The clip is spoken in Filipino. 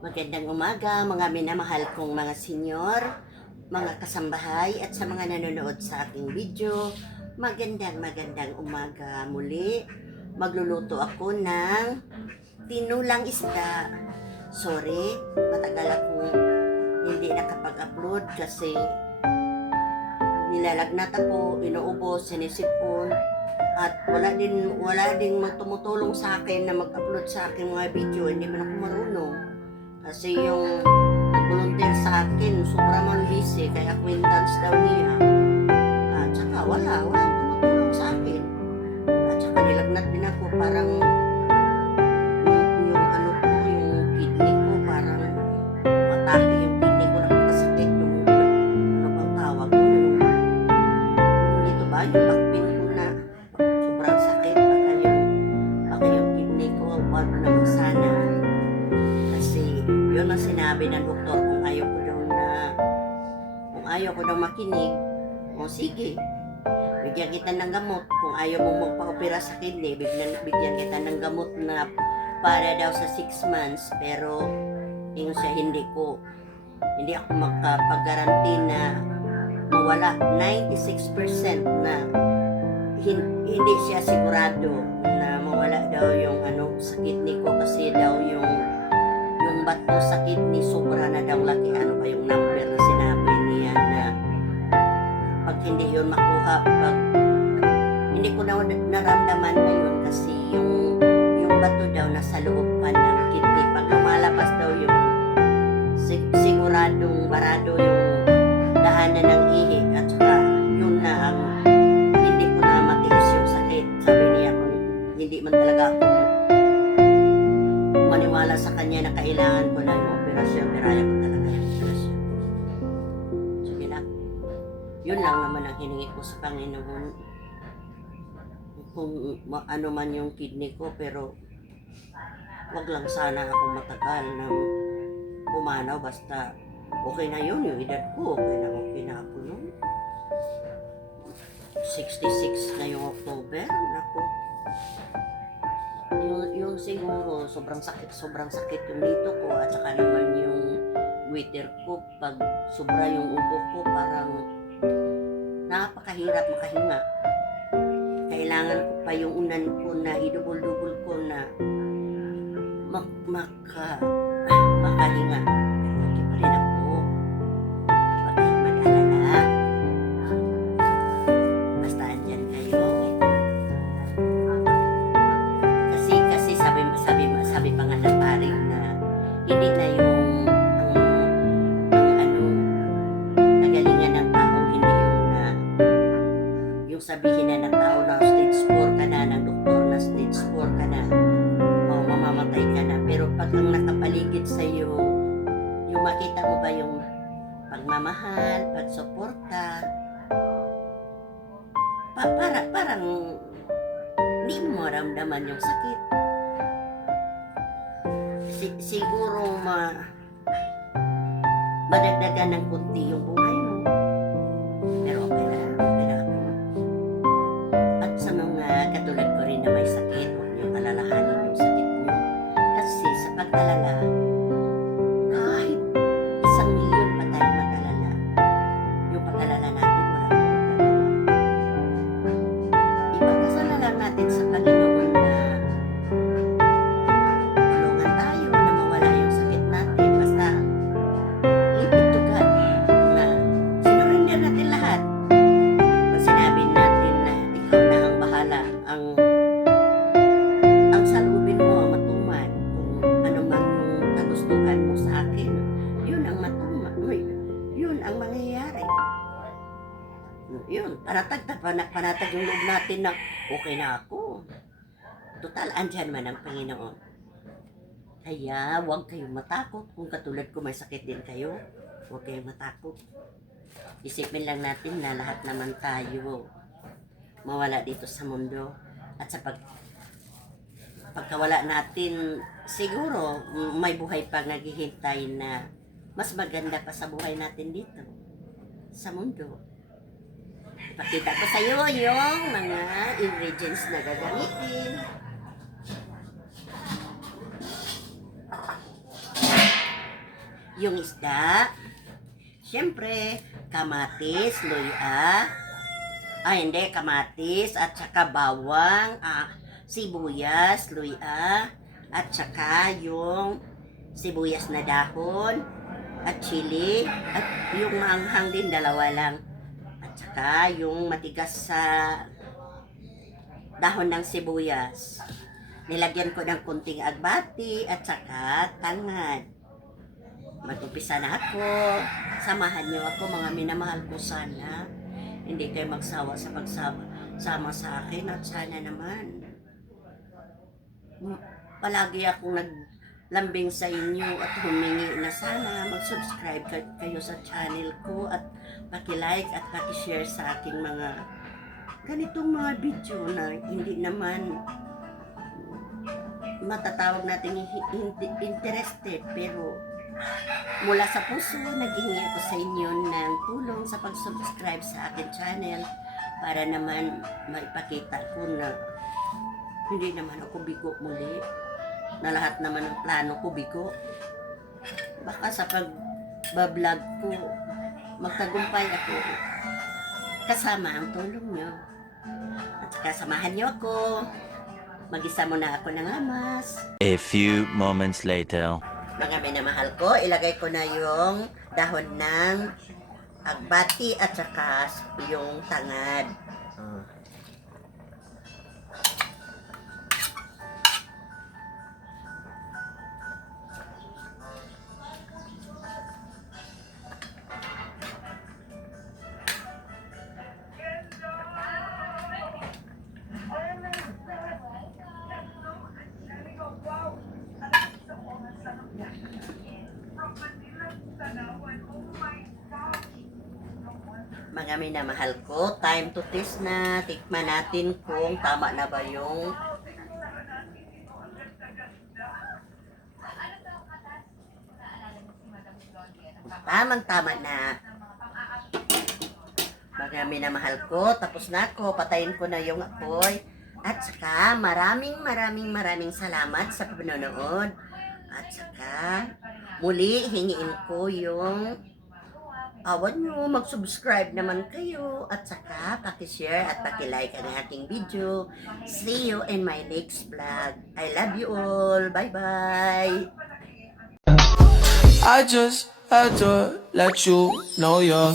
Magandang umaga mga minamahal kong mga senyor, mga kasambahay at sa mga nanonood sa aking video. Magandang umaga muli. Magluluto ako ng tinulang isda. Sorry, matagal akong hindi nakapag-upload kasi nilalagnat ako, inuubos, sinisipon. At wala din tumutulong sa akin na mag-upload sa aking mga video. Hindi man ako marunong. Kasi yung nag-volunteer sa akin, sobrang busy, kaya acquaintance daw niya. At saka walang tumutulong sa akin. At saka nilagnat din ako, parang yung ano ko, yung kidney ko, parang matake yung kidney ko, nakakasakit yung ano bang tawag ko, yung dito ba, yung backpain ko na sobrang sakit, baka yung kidney ko, wag naman sana. Kasi yun ang sinabi ng doktor, kung ayaw ko daw makinig, o sige, bigyan kita ng gamot. Kung ayaw mo magpa-opera sa kidney, bigyan kita ng gamot na para daw sa 6 months. Pero yung siya, hindi ako makapag-guarantee na mawala. 96% na hindi siya sigurado na mawala daw yung sa kidney ko, kasi daw yung bato sa kidney sobra na daw laki. Ano ba yung number na sinabi niya, na pag hindi yun makuha, pag hindi ko na naramdaman ngayon, kasi yung bato daw nasa loob pa ng kidney. Pag lumalabas daw yung siguradong barado yung dahanan ng ihi, at saka yun na ang hindi ko na matiis yung sakit. Sabi niya, kung hindi man talaga ako maniwala sa kanya na kailangan ko na yung operasyon, pero ayaw ko talaga yung operasyon. Sige na, yun lang naman ang hiningi ko sa Panginoon, kung ano man yung kidney ko, pero wag lang sana akong matagal na pumanaw. Basta okay na yun, yung edad ko, okay na ako nun. 66 na yung October, naku. Yung siguro sobrang sakit yung dito ko, at saka naman yung waiter ko, pag sobra yung ubo ko, parang napakahirap makahinga. Kailangan ko pa yung unan ko na idubol-dubol ko na makahinga. Pero okay pa rin ako. Huwag kayong mag-alala. Basta andyan kayo. Kasi sabi pa nga ng paring na hindi na yung nagalingan ng tao, hindi yung sabihin na ng tao na stage 4 ka na, ng doktor na stage 4 ka na, o mamamatay ka na. Pero pag ang nakapaligid sa iyo, yung makita mo ba yung pagmamahal, pagsuporta, parang hindi mo maramdaman yung sakit. Siguro madagdagan ng kunti yung buhay mo, pero okay na ako. At sa mga katulad ko rin na may sakit, huwag niyong alalahanin yung sakit niyo, kasi sa pag-alala, kahit 1,000,000 pa tayo mag-alala, yung pag-alala natin wala mong magagawa. Ipagdasal na lang natin sa Panginoon na tulungan tayo na mawala yung sakit natin. Basta leave it to God, na sinurinder natin lahat. Pag sinabi natin na ikaw na ang bahala, ang salubin mo ang matuman. Kung ano man yung kagustuhan mo sa akin, yun ang matuman. Yun ang mangyayari. Yun, panatag yung loob natin na okay na ako. Total, andyan man ang Panginoon. Kaya huwag kayong matakot. Kung katulad ko may sakit din kayo, huwag kayong matakot. Isipin lang natin na lahat naman tayo mawala dito sa mundo. At sa pagkawala natin, siguro may buhay pang naghihintay na mas maganda pa sa buhay natin dito sa mundo. Ipakita ko sa iyo yung mga ingredients na gagamitin. yung isda. Siyempre, kamatis, luya. Hindi, kamatis at saka bawang, sibuyas, luya, at saka yung sibuyas na dahon, at chili, at yung maanghang din, dalawa lang. At saka yung matigas sa dahon ng sibuyas. Nilagyan ko ng kunting agbati at saka tangad. Mag-umpisa na ako. Samahan niyo ako, mga minamahal ko sana. Hindi kayo magsawa sa pagsama sa akin at sana naman palagi akong naglambing sa inyo at humingi na sana mag-subscribe kayo sa channel ko at paki-like at paki-share sa aking mga ganitong mga video na hindi naman matatawag natin interested, pero mula sa puso, naghihingi ako sa inyo ng tulong sa pag-subscribe sa akin channel para naman maipakita ko na hindi naman ako bigo muli, na lahat naman ng plano ko bigo. Baka sa pag-vlog ko, magtagumpay ako kasama ang tulong nyo. At saka samahan nyo ako. Mag-isa muna ako ng lamas. A few moments later. Mga minamahal ko, ilagay ko na yung dahon ng agbati at saka yung tangad. Mga minamahal ko, time to taste na. Tikman natin kung tama na ba yung tamang-tama na. Mga minamahal ko, tapos na ako. Patayin ko na yung apoy. At saka maraming salamat sa panonood. At saka muli hingiin ko yung awan nyo, mag-subscribe naman kayo at saka paki-share at paki-like ang ating video. See you in my next vlog. I love you all. Bye-bye. I just had to let you know you're